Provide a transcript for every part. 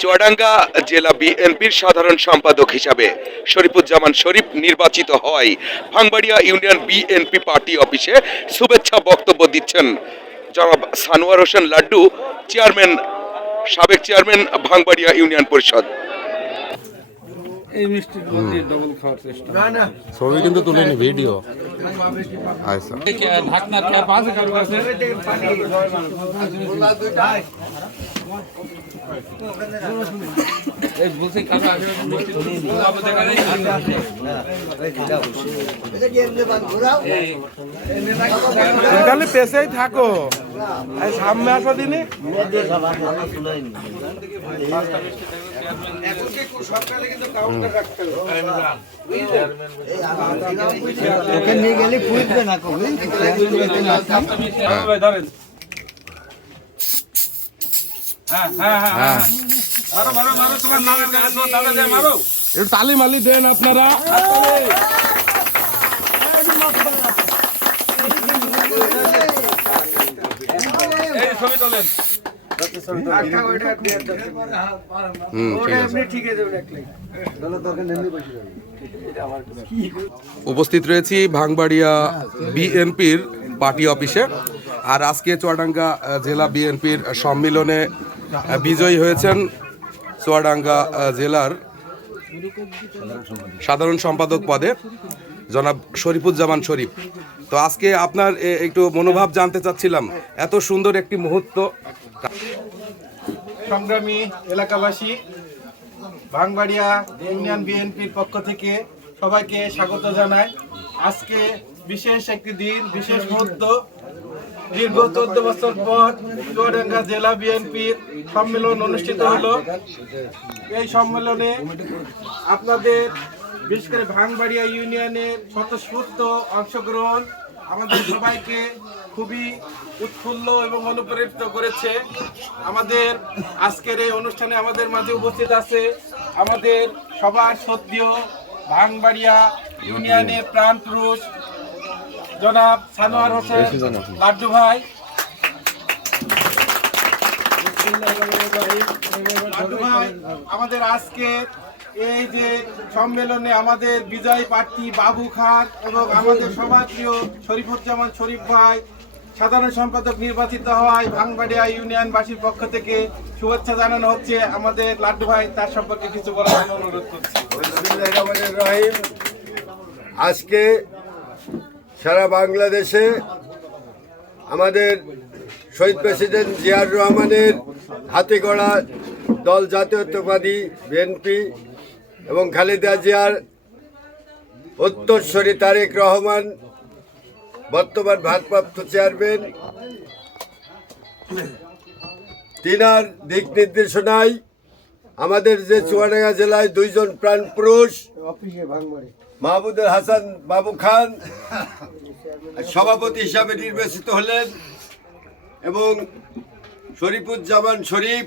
চুয়াডাঙ্গা জেলা বিএনপির সাধারণ সম্পাদক হিসাবে শরীফুজ্জামান শরীফ নির্বাচিত হওয়ায় ভাঙবাড়িয়া ইউনিয়ন বিএনপি পার্টি অফিসে শুভেচ্ছা বক্তব্য দিচ্ছেন জনাব সানোয়ার হোসেন লাড্ডু, সাবেক চেয়ারম্যান ভাঙবাড়িয়া ইউনিয়ন পরিষদ। এই মিষ্টি দিয়ে ডবল খাওয়ার চেষ্টা না ছবি কিন্তু তুলেনি, ভিডিও। আচ্ছা, ঢাকনার ক্যাপ আছে কারো কাছে? এই বলছে কারো আগে মিষ্টি তুলাবো দেখা নেই। খালি পেছেই থাকো, সামনে আসো দিনে নিয়ে গেলে ফুটবে না কবে। একটু তালি মালি দেন আপনারা। উপস্থিত রয়েছি ভাঙবাড়িয়া বিএনপির পার্টি অফিসে। আর আজকে চুয়াডাঙ্গা জেলা বিএনপির সম্মেলনে বিজয়ী হয়েছেন চুয়াডাঙ্গা জেলার সাধারণ সম্পাদক পদে জনাব শরীফুজ্জামান শরীফ। তো আজকে আপনার একটু মনোভাব জানতে চাচ্ছিলাম, এত সুন্দর একটি মুহূর্ত। সংগ্রামী এলাকাবাসী, ভাঙবাড়িয়া ইউনিয়ন বিএনপির পক্ষ থেকে সবাইকে স্বাগত জানাই। আজকে বিশেষ একটি দিন, বিশেষ মুহূর্ত। দীর্ঘ 14 বছর পর চুয়াডাঙ্গা জেলা বিএনপির সম্মেলন অনুষ্ঠিত হলো। এই সম্মেলনে আপনাদের বিশেষ করে ভাঙবাড়িয়া ইউনিয়নের স্বতঃস্ফূর্ত অংশগ্রহণ আমাদের সবাইকে খুবই উৎফুল্ল এবং অনুপ্রাণিত করেছে। আমাদের আজকের এই অনুষ্ঠানে আমাদের মাঝে উপস্থিত আছে আমাদের সবার শ্রদ্ধেয় ভাঙবাড়িয়া ইউনিয়নের প্রাণপুরুষ জনাব সানোয়ার হোসেন লাড্ডু ভাই। লাড্ডু ভাই আমাদের আজকে এই যে সম্মেলনে আমাদের বিজয়ী প্রার্থী বাবু খান এবং আমাদের সবার প্রিয় শরীফুজ্জামান শরীফ ভাই সাধারণ সম্পাদক নির্বাচিত হওয়ায় ভাঙবাড়িয়া ইউনিয়নবাসীর পক্ষ থেকে শুভেচ্ছা জানানো হচ্ছে। আমাদের লাড্ডু ভাই তার সম্পর্কে কিছু বলার জন্য অনুরোধ করছি। আজকে সারা বাংলাদেশে আমাদের শহীদ প্রেসিডেন্ট জিয়াউর রহমানের হাতে গড়া দল জাতীয়তাবাদী বিএনপি এবং খালেদা জিয়ার উত্তরসূরি তারেক রহমান বর্তমান ভারপ্রাপ্ত চেয়ারম্যান, তিনার দিক নির্দেশনায় আমাদের যে চুয়াডাঙ্গা জেলায় দুইজন প্রাণপুরুষ মাহমুদুল হাসান বাবু খান সভাপতি হিসাবে নির্বাচিত হলেন এবং শরীফুজ্জামান শরীফ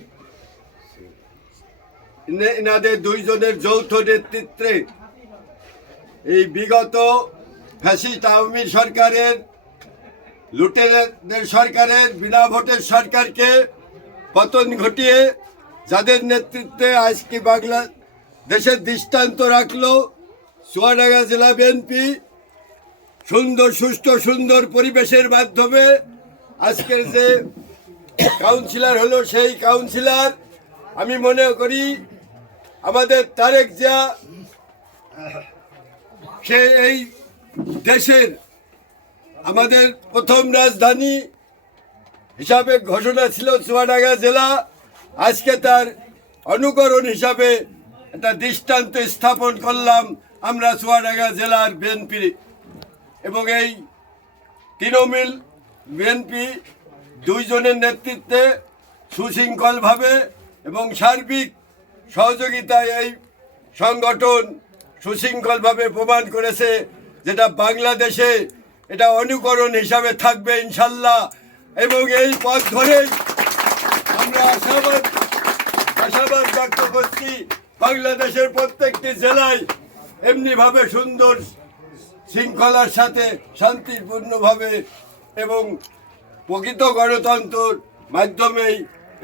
এনাদের দুইজনের যৌথ নেতৃত্বে এই বিগত ফ্যাসিস্ট আওয়ামী সরকারের লুটেরাদের সরকারের বিনা ভোটের সরকারকে পতন ঘটিয়ে যাদের নেতৃত্বে আজকে বাংলাদেশের দৃষ্টান্ত রাখলো চুয়াডাঙ্গা জেলা বিএনপি সুন্দর সুষ্ঠু সুন্দর পরিবেশের মাধ্যমে আজকের যে কাউন্সিলর হলো সেই কাউন্সিলর আমি মনে করি আমাদের তারেক জিয়া, সে এই দেশের আমাদের প্রথম রাজধানী হিসাবে ঘোষণা ছিল চুয়াডাঙ্গা জেলা। আজকে তার অনুকরণ হিসাবে একটা দৃষ্টান্ত স্থাপন করলাম আমরা চুয়াডাঙ্গা জেলার বিএনপি এবং এই তৃণমূল বিএনপি দুইজনের নেতৃত্বে সুশৃঙ্খলভাবে এবং সার্বিক সহযোগিতায় এই সংগঠন সুশৃঙ্খলভাবে প্রমাণ করেছে, যেটা বাংলাদেশে এটা অনুকরণ হিসাবে থাকবে ইনশাল্লাহ। এবং এই পথ ধরেই আমরা আশাবাদ ব্যক্ত করছি বাংলাদেশের প্রত্যেকটি জেলায় এমনিভাবে সুন্দর শৃঙ্খলার সাথে শান্তিপূর্ণভাবে এবং প্রকৃত গণতন্ত্রের মাধ্যমেই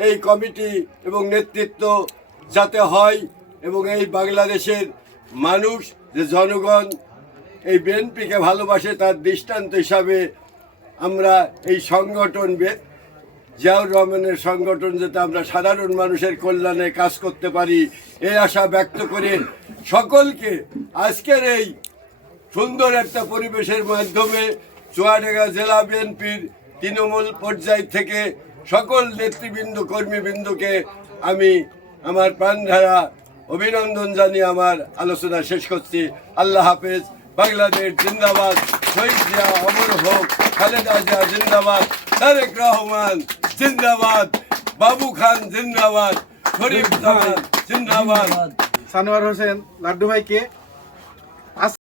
এই কমিটি এবং নেতৃত্ব যাতে হয় এবং এই বাংলাদেশের মানুষ যে জনগণ এই বিএনপিকে ভালোবাসে তার দৃষ্টান্ত হিসাবে আমরা এই সংগঠন জিয়াউর রহমানের সংগঠন যাতে আমরা সাধারণ মানুষের কল্যাণে কাজ করতে পারি এই আশা ব্যক্ত করে সকলকে আজকের এই সুন্দর একটা পরিবেশের মাধ্যমে চুয়াডাঙ্গা জেলা বিএনপির তৃণমূল পর্যায় থেকে সকল নেতৃবৃন্দ কর্মীবৃন্দকে আমি আমার প্রাণধারা অভিনন্দন জানিয়ে আমার আলোচনা শেষ করছি। আল্লাহ হাফেজ। বাংলাদেশ জিন্দাবাদ, শহীদ জিয়া অমর হোক, খালেদা জিয়া জিন্দাবাদ, তারেক রহমান জিন্দাবাদ, বাবু খান জিন্দাবাদ, শরীফ জামান জিন্দাবাদ। সানোয়ার হোসেন লাড্ডু ভাইকে